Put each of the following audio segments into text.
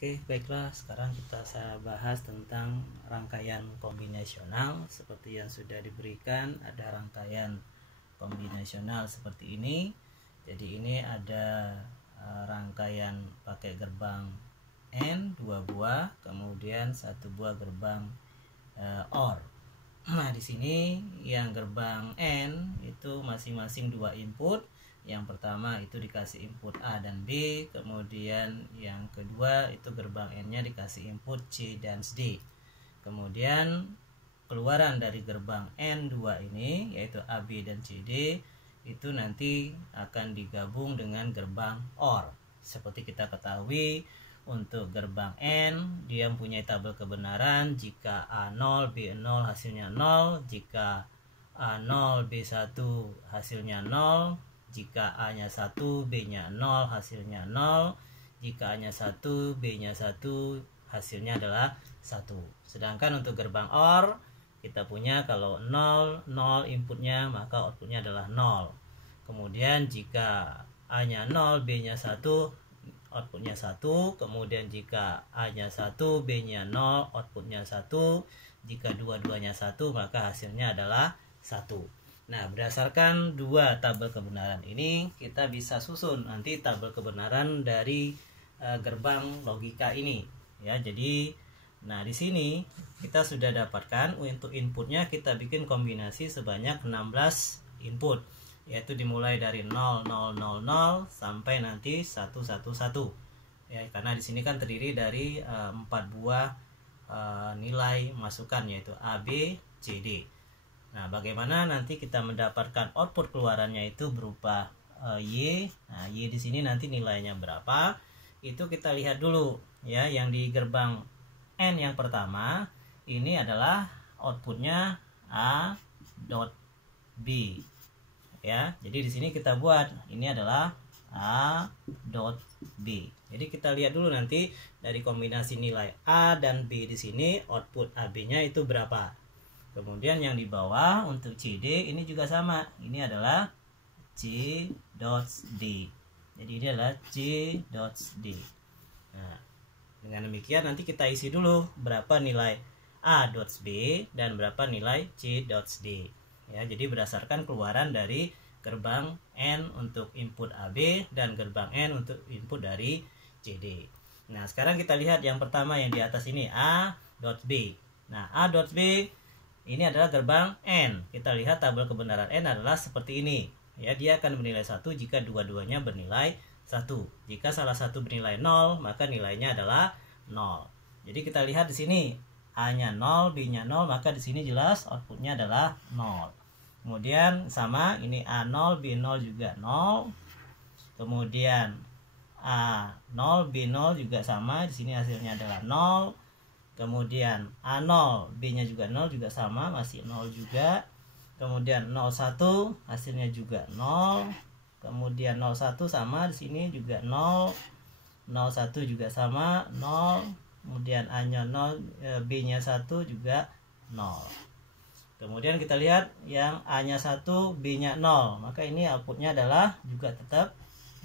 Oke, baiklah, sekarang saya bahas tentang rangkaian kombinasional. Seperti yang sudah diberikan, ada rangkaian kombinasional seperti ini. Jadi ini ada rangkaian pakai gerbang N 2 buah, kemudian 1 buah gerbang OR. Nah, di sini yang gerbang N itu masing-masing 2 input. Yang pertama itu dikasih input A dan B, kemudian yang kedua itu gerbang N-nya dikasih input C dan D. Kemudian keluaran dari gerbang N2 ini yaitu AB dan CD itu nanti akan digabung dengan gerbang OR. Seperti kita ketahui, untuk gerbang N dia mempunyai tabel kebenaran jika A0 B0 hasilnya 0, jika A0 B1 hasilnya 0, jika A-nya 1, B-nya 0, hasilnya 0. Jika A-nya 1, B-nya 1, hasilnya adalah 1. Sedangkan untuk gerbang OR, kita punya kalau 0, 0 inputnya, maka outputnya adalah 0. Kemudian jika A-nya 0, B-nya 1, outputnya 1. Kemudian jika A-nya 1, B-nya 0, outputnya 1. Jika dua-duanya 1, maka hasilnya adalah 1. Nah, berdasarkan 2 tabel kebenaran ini, kita bisa susun nanti tabel kebenaran dari gerbang logika ini. Ya, jadi, nah di sini kita sudah dapatkan untuk inputnya kita bikin kombinasi sebanyak 16 input, yaitu dimulai dari 0, 0, 0, 0 sampai nanti 1, 1, 1. Ya, karena di sini kan terdiri dari 4 buah nilai masukan yaitu A, B, C, D. Nah, bagaimana nanti kita mendapatkan output keluarannya itu berupa Y. Nah, Y di sini nanti nilainya berapa? Itu kita lihat dulu ya. Yang di gerbang N yang pertama ini adalah outputnya A dot B. Ya, jadi di sini kita buat ini adalah A dot B. Jadi kita lihat dulu nanti dari kombinasi nilai A dan B di sini output AB-nya itu berapa. Kemudian yang di bawah untuk CD ini juga sama. Ini adalah C dot D. Jadi ini adalah C dot D. Nah, dengan demikian nanti kita isi dulu berapa nilai A dot B dan berapa nilai C dot D. Ya, jadi berdasarkan keluaran dari gerbang N untuk input AB dan gerbang N untuk input dari CD. Nah, sekarang kita lihat yang pertama yang di atas ini A dot B. Nah, A dot B ini adalah gerbang N. Kita lihat tabel kebenaran N adalah seperti ini. Ya, dia akan bernilai 1 jika dua-duanya bernilai 1. Jika salah satu bernilai 0, maka nilainya adalah 0. Jadi kita lihat di sini A-nya 0, B-nya 0, maka di sini jelas outputnya adalah 0. Kemudian sama, ini A0, B0 juga 0. Kemudian A0, B0 juga sama, di sini hasilnya adalah 0. Kemudian A0, B-nya juga 0 juga sama, masih 0 juga. Kemudian 01 hasilnya juga 0. Kemudian 01 sama, di sini juga 0. 01 juga sama, 0. Kemudian A-nya 0, B-nya 1 juga 0. Kemudian kita lihat yang A-nya 1, B-nya 0. Maka ini outputnya adalah juga tetap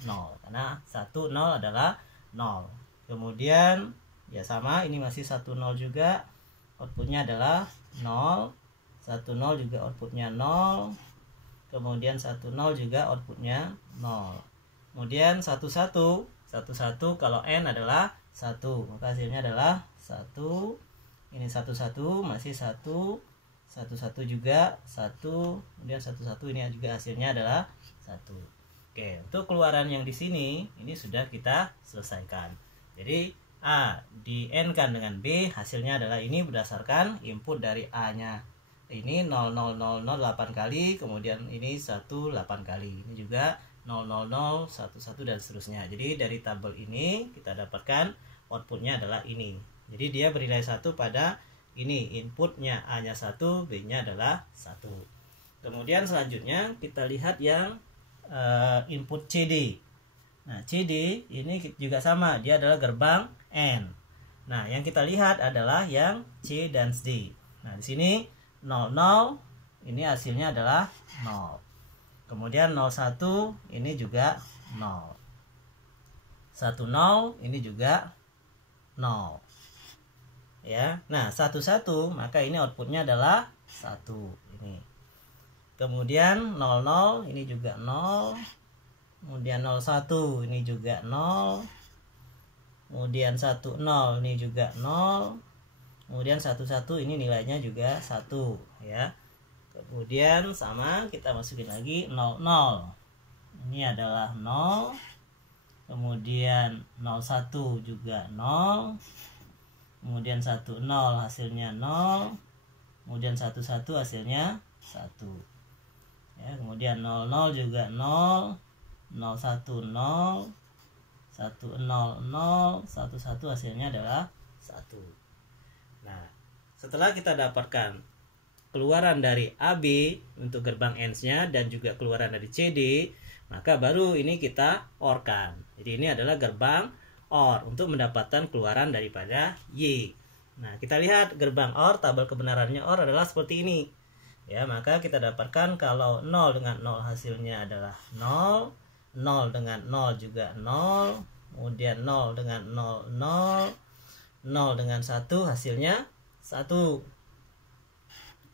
0. Karena 1, 0 adalah 0. Kemudian ya sama, ini masih 1, 0 juga. Outputnya adalah 0. 1, 0 juga outputnya 0. Kemudian 1, 0 juga outputnya 0. Kemudian 1, 1. 1, 1 kalau N adalah 1. Maka hasilnya adalah 1. Ini 1, 1 masih 1. 1, 1 juga 1. Kemudian 1, 1 ini juga hasilnya adalah 1. Oke, untuk keluaran yang di sini ini sudah kita selesaikan. Jadi A di N kan dengan B, hasilnya adalah ini berdasarkan input dari A-nya ini 00008 kali, kemudian ini 18 kali, ini juga 00011 dan seterusnya. Jadi dari tabel ini kita dapatkan outputnya adalah ini. Jadi dia bernilai 1 pada ini, inputnya A-nya 1, B-nya adalah 1. Kemudian selanjutnya kita lihat yang input CD. Nah, CD ini juga sama, dia adalah gerbang N. Nah, yang kita lihat adalah yang C dan D. Nah, di sini 00 ini hasilnya adalah 0. Kemudian 01 ini juga 0. 10 ini juga 0. Ya. Nah, 1 1 maka ini outputnya adalah 1 ini. Kemudian 0 0 ini juga 0. Kemudian 0 1 ini juga 0. Kemudian 1 0 ini juga 0. Kemudian 1 1 ini nilainya juga 1 ya. Kemudian sama kita masukin lagi 0 0. Ini adalah 0. Kemudian 0 1 juga 0. Kemudian 1 0 hasilnya 0. Kemudian 1 1 hasilnya 1. Ya, kemudian 0 0 juga 0. 0 1 0. 1 0 0. 1 1 hasilnya adalah 1. Nah, setelah kita dapatkan keluaran dari AB untuk gerbang AND-nya dan juga keluaran dari CD, maka baru ini kita OR-kan. Jadi ini adalah gerbang OR untuk mendapatkan keluaran daripada Y. Nah, kita lihat gerbang OR, tabel kebenarannya OR adalah seperti ini. Ya, maka kita dapatkan kalau 0 dengan 0 hasilnya adalah 0, 0 dengan 0 juga 0, kemudian 0 dengan 0 0, 0 dengan 1 hasilnya 1.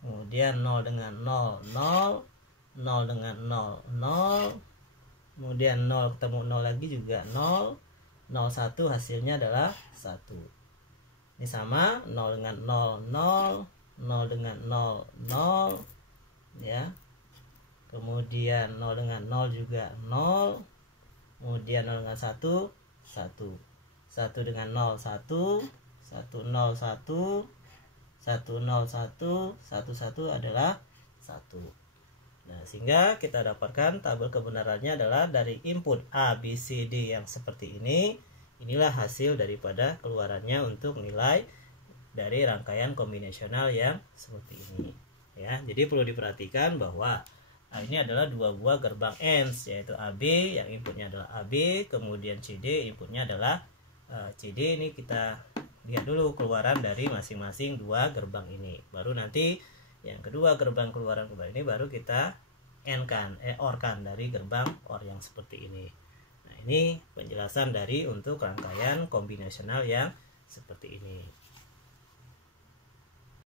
Kemudian 0 dengan 0 0, 0 dengan 0 0, kemudian 0 ketemu 0 lagi juga 0, 0 1 hasilnya adalah 1. Ini sama 0 dengan 0 0, 0 dengan 0 0 ya. Kemudian 0 dengan 0 juga 0. Kemudian 0 dengan 1 1. 1 dengan 0 1, 1 0 1, 1 0 1, 1 1 adalah 1. Nah, sehingga kita dapatkan tabel kebenarannya adalah dari input A, B, C, D yang seperti ini. Inilah hasil daripada keluarannya untuk nilai dari rangkaian kombinasional yang seperti ini. Ya, jadi perlu diperhatikan bahwa ini adalah dua buah gerbang AND, yaitu AB yang inputnya adalah AB, kemudian CD inputnya adalah CD. Ini kita lihat dulu keluaran dari masing-masing dua gerbang ini. Baru nanti yang kedua gerbang keluaran ini baru kita OR-kan dari gerbang OR yang seperti ini. Nah, ini penjelasan dari untuk rangkaian kombinasional yang seperti ini.